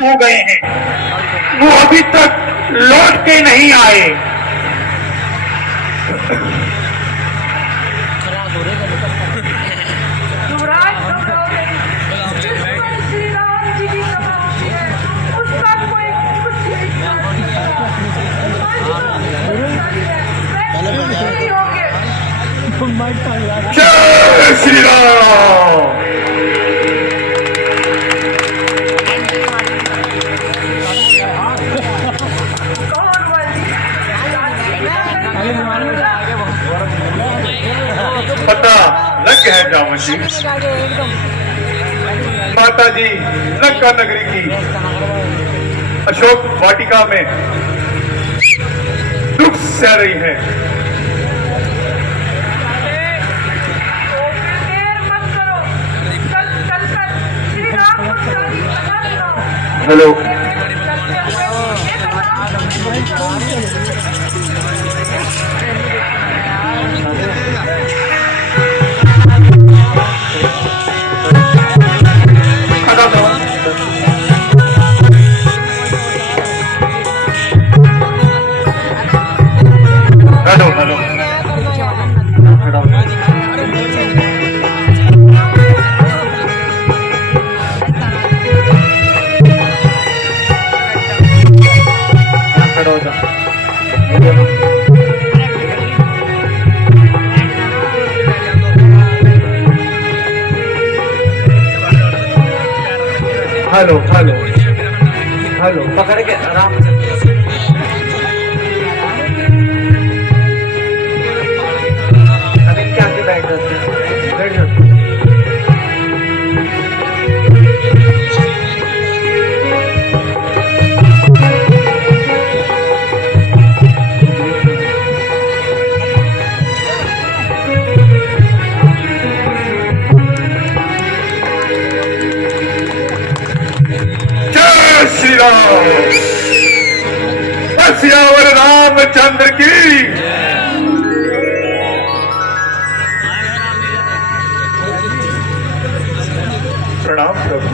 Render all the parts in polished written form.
हो गए हैं, वो अभी तक लौट के नहीं आए। जय श्री राम। पता लग गया है जामन जी, माता जी लंका नगरी की अशोक वाटिका में दुख सह रही है। हेलो, हेलो हेलो हेलो, पकड़ के आराम से। अभी क्या के बैठ जाते सियावर रामचंद्र की। प्रणाम प्रभु।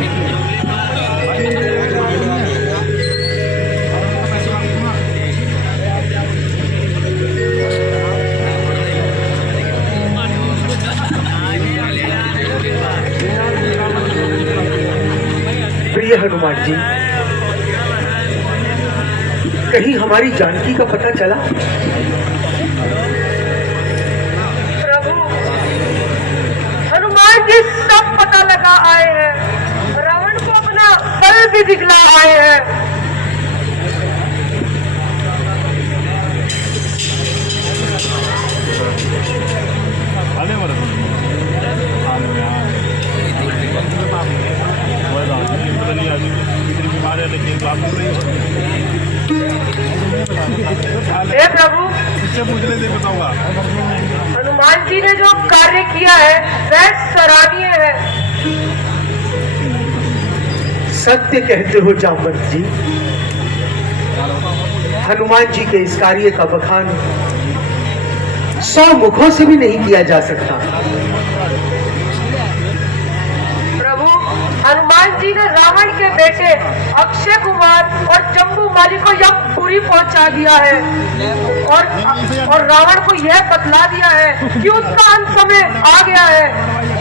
प्रिय हनुमान जी, कहीं हमारी जानकी का पता चला? प्रभु, हनुमान जी सब पता लगा आए हैं, रावण को अपना बल भी दिखला आए हैं। हे प्रभु, हनुमान जी ने जो कार्य किया है वह सराहनीय है। सत्य कहते हो जामवंत जी, हनुमान जी के इस कार्य का बखान 100 मुखों से भी नहीं किया जा सकता। हनुमान जी ने रावण के बेटे अक्षय कुमार और जम्बूमाली को यमपुरी पहुंचा दिया है और रावण को यह बतला दिया है कि उसका अंत समय आ गया है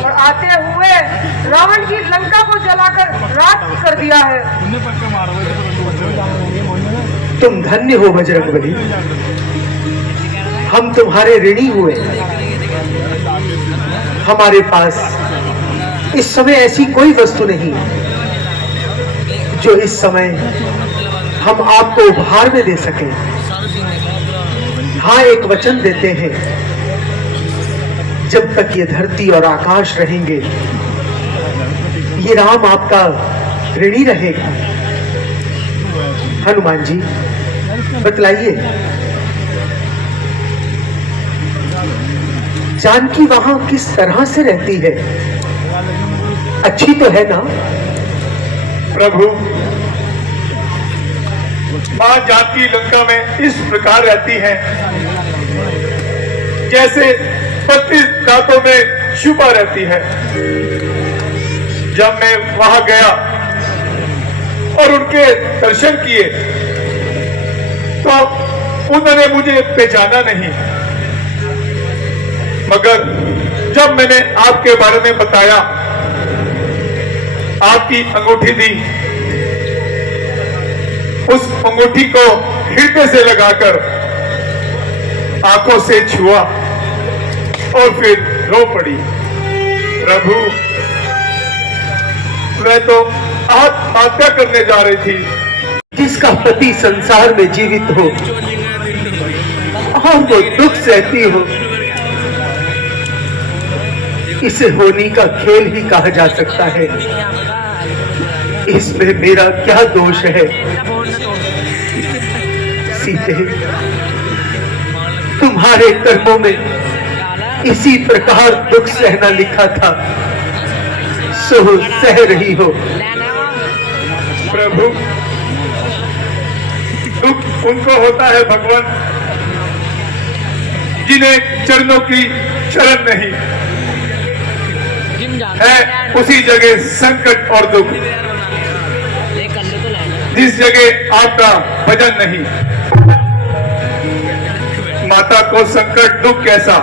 और आते हुए रावण की लंका को जलाकर राख कर दिया है। तुम धन्य हो बजरंगबली, हम तुम्हारे ऋणी हुए। हमारे पास इस समय ऐसी कोई वस्तु नहीं जो इस समय हम आपको उपहार में दे सकें। हाँ, एक वचन देते हैं, जब तक ये धरती और आकाश रहेंगे ये राम आपका ऋणी रहेगा। हनुमान जी बतलाइए, जानकी वहां किस तरह से रहती है? अच्छी तो है ना? प्रभु, मां जानकी लंका में इस प्रकार रहती हैं जैसे 32 दांतों में छुपा रहती है। जब मैं वहां गया और उनके दर्शन किए तो उन्होंने मुझे पहचाना नहीं, मगर जब मैंने आपके बारे में बताया, आपकी अंगूठी दी, उस अंगूठी को हृदय से लगाकर आंखों से छुआ और फिर रो पड़ी। प्रभु, मैं तो आत्महत्या करने जा रही थी। जिसका पति संसार में जीवित हो और वो दुख सहती हो, इसे होनी का खेल ही कहा जा सकता है। इसमें मेरा क्या दोष है? सीते, तुम्हारे कर्मों में इसी प्रकार दुख सहना लिखा था, सो सह रही हो। प्रभु, दुख उनको होता है भगवान जिन्हें चरणों की शरण नहीं है। उसी जगह संकट और दुख, जिस जगह आपका भजन नहीं। माता को संकट दुख कैसा,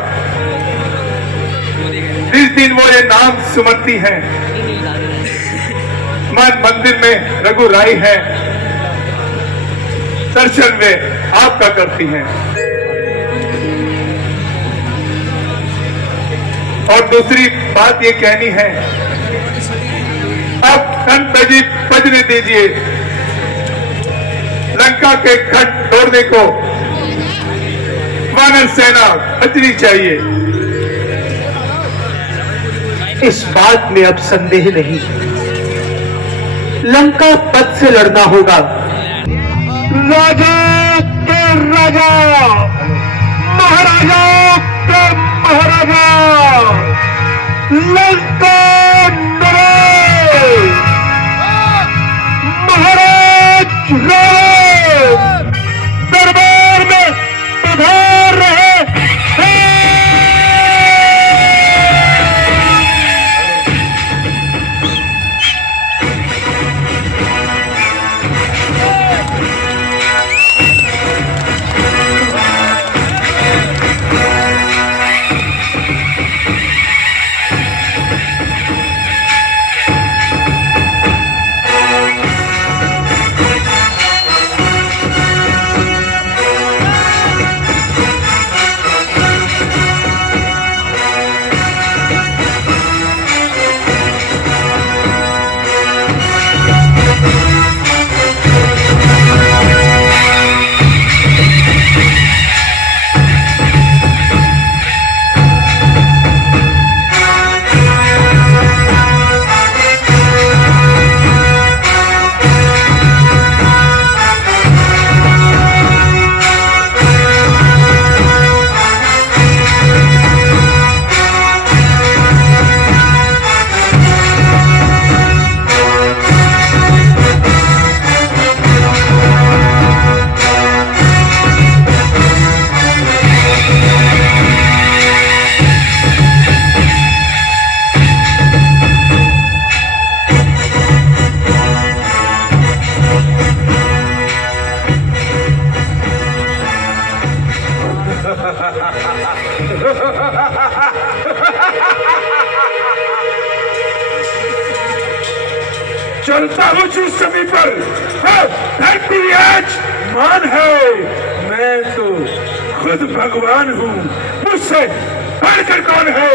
जिस दिन वो ये नाम सुमरती है, मन मंदिर में रघुराई है, दर्शन वे आपका करती हैं। और दूसरी बात ये कहनी है, अब कंठ बजने दीजिए। लंका के खंड तोड़ने को वानर सेना बचनी चाहिए। इस बात में अब संदेह नहीं, लंका पद से लड़ना होगा। राजा के राजा, महाराजा के महाराजा, लंका नरेश, महाराज राम दरबार में पधार रहे हैं। चलता हूँ जिस समय पर धरती आज मान है, मैं तो खुद भगवान हूँ, मुझसे बढ़कर कौन है?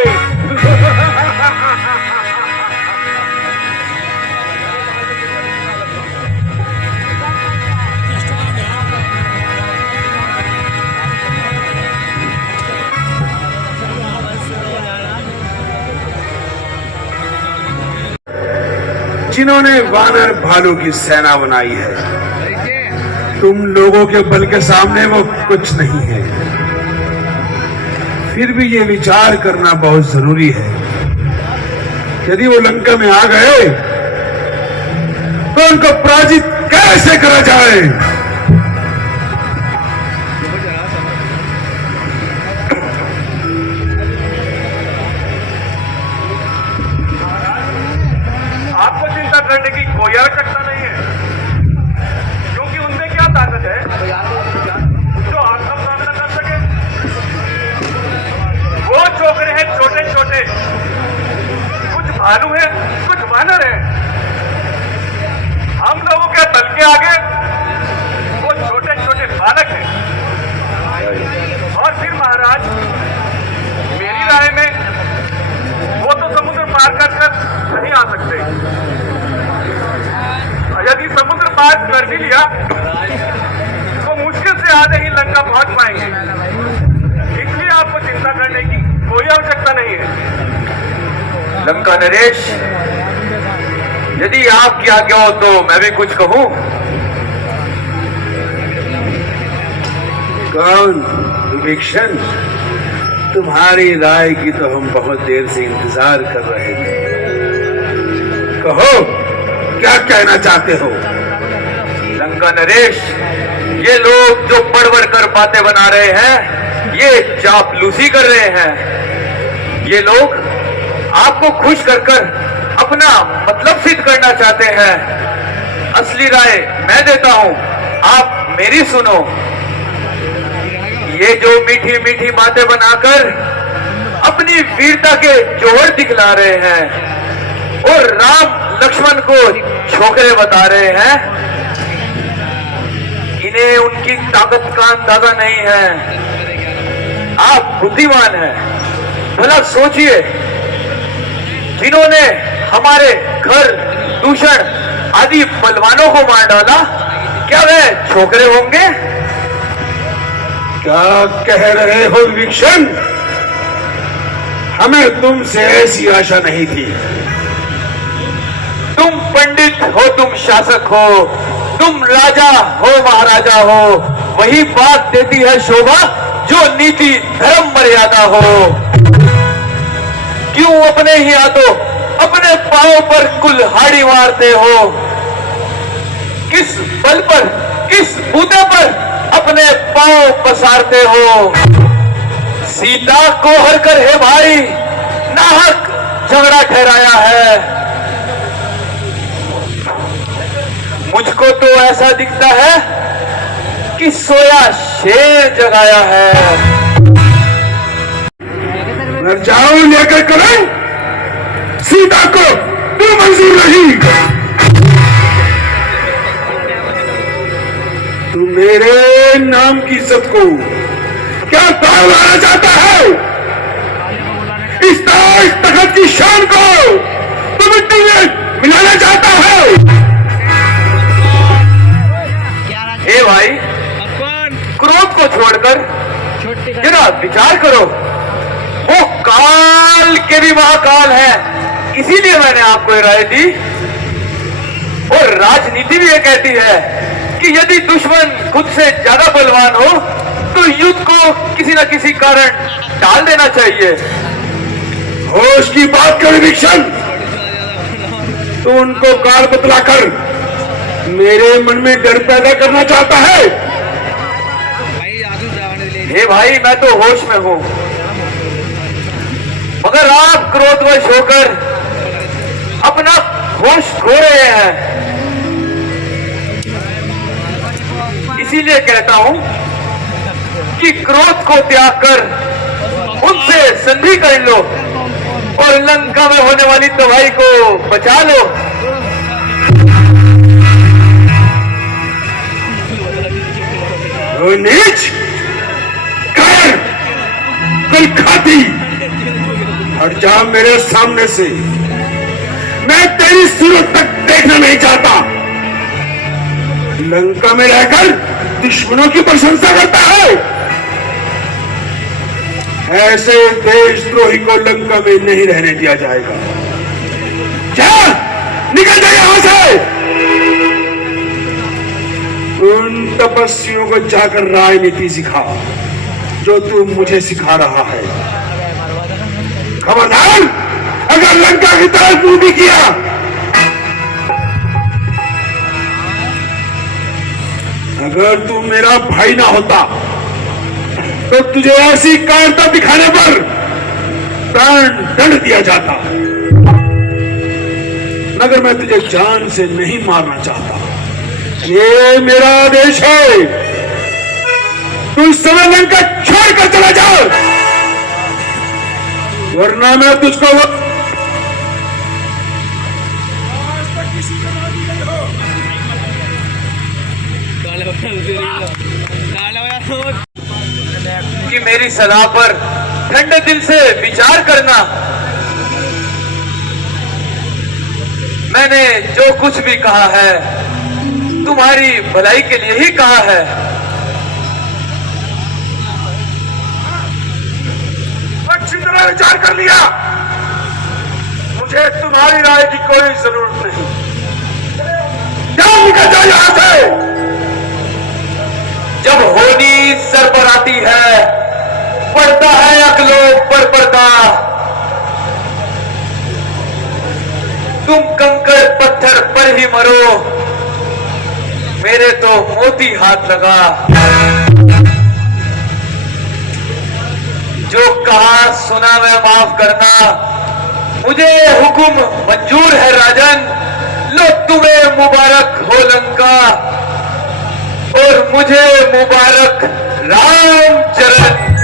जिन्होंने वानर भालू की सेना बनाई है, तुम लोगों के बल के सामने वो कुछ नहीं है। फिर भी ये विचार करना बहुत जरूरी है, यदि वो लंका में आ गए तो उनको पराजित कैसे करा जाए। करने की कोई आवश्यकता नहीं है, क्योंकि उनमें क्या ताकत है जो आपका सामना कर सके। वो छोकरे हैं छोटे छोटे, कुछ भालू हैं, कुछ वानर हैं। हम लोगों के बल के आगे वो छोटे छोटे बालक हैं। और फिर महाराज, मेरी राय में वो तो समुद्र पार कर नहीं आ सकते। यदि समुद्र पार कर भी लिया तो मुश्किल से आधे ही लंका पहुंच पाएंगे। इसलिए आपको चिंता करने की कोई आवश्यकता नहीं है। लंका नरेश, यदि आपकी आज्ञा हो तो मैं भी कुछ कहूं। कौन? विभीषण, तुम्हारी राय की तो हम बहुत देर से इंतजार कर रहे थे। कहो, क्या कहना चाहते हो? लंका नरेश, ये लोग जो बढ़ कर बातें बना रहे हैं, ये चापलूसी कर रहे हैं। ये लोग आपको खुश कर अपना मतलब सिद्ध करना चाहते हैं। असली राय मैं देता हूं, आप मेरी सुनो। ये जो मीठी मीठी बातें बनाकर अपनी वीरता के जोहर दिखला रहे हैं और राम लक्ष्मण को छोकरे बता रहे हैं, इन्हें उनकी ताकत का अंदाजा नहीं है। आप बुद्धिमान हैं, भला सोचिए, जिन्होंने हमारे घर दूषण आदि बलवानों को मार डाला, क्या वे छोकरे होंगे? क्या कह रहे हो विभीषण? हमें तुमसे ऐसी आशा नहीं थी। तुम पंडित हो, तुम शासक हो, तुम राजा हो, महाराजा हो, वही बात देती है शोभा जो नीति धर्म मर्यादा हो। क्यों अपने ही हाथों अपने पांव पर कुल्हाड़ी मारते हो? किस बल पर, किस बूते पर अपने पांव पसारते हो? सीता को हर कर हे भाई नाहक झगड़ा ठहराया है। मुझको तो ऐसा दिखता है कि सोया शेर जगाया है। मैं जाऊं लेकर करें सीता को, तू मंजूर नहीं। तू मेरे नाम की इज्जत को क्या दाव लाना चाहता है? इस ताज तख्त की शान को तू मिट्टी में मिलाना चाहता है? हे भाई, क्रोध को छोड़कर जरा विचार करो। वो काल के भी महाकाल है, इसीलिए मैंने आपको ये राय दी। और राजनीति भी ये कहती है कि यदि दुश्मन खुद से ज्यादा बलवान हो तो युद्ध को किसी न किसी कारण टाल देना चाहिए। होश की बात कर विभीषण। तू उनको काल बतलाकर मेरे मन में डर पैदा करना चाहता है? हे भाई, मैं तो होश में हूं, मगर आप क्रोधवश होकर अपना होश खो रहे हैं। इसीलिए कहता हूं कि क्रोध को त्याग कर उनसे संधि कर लो और लंका में होने वाली तबाही को बचा लो। नीच कर, कल खाती, हट जा मेरे सामने से। मैं तेरी सूरत तक देखना नहीं चाहता। लंका में रहकर दुश्मनों की प्रशंसा करता है। ऐसे देशद्रोही को लंका में नहीं रहने दिया जाएगा। जा, निकल जा यहां से। उन तपस्वियों को जाकर राजनीति सिखा जो तू मुझे सिखा रहा है। खबरदार, अगर लंका की तरफ मुंह भी किया अगर तू मेरा भाई ना होता तो तुझे ऐसी कायरता दिखाने पर दंड दिया जाता। मगर मैं तुझे जान से नहीं मारना चाहता। ये मेरा आदेश है, तू इस समय लंका छोड़कर चला जा, वरना मैं तुझको कि मेरी सलाह पर ठंडे दिल से विचार करना। मैंने जो कुछ भी कहा है तुम्हारी भलाई के लिए ही कहा है। अच्छी तरह विचार कर लिया, मुझे तुम्हारी राय की कोई जरूरत नहीं। जाओ, निकल जाओ यहां से। जब होनी सर पर आती है पड़ता है अकलों पर पर्दा। तुम कंकड़ पत्थर पर ही मरो, मेरे तो मोती हाथ लगा। जो कहा सुना मैं माफ करना, मुझे हुक्म मंजूर है राजन। लो तुम्हें मुबारक हो लंका और मुझे मुबारक रामचरण।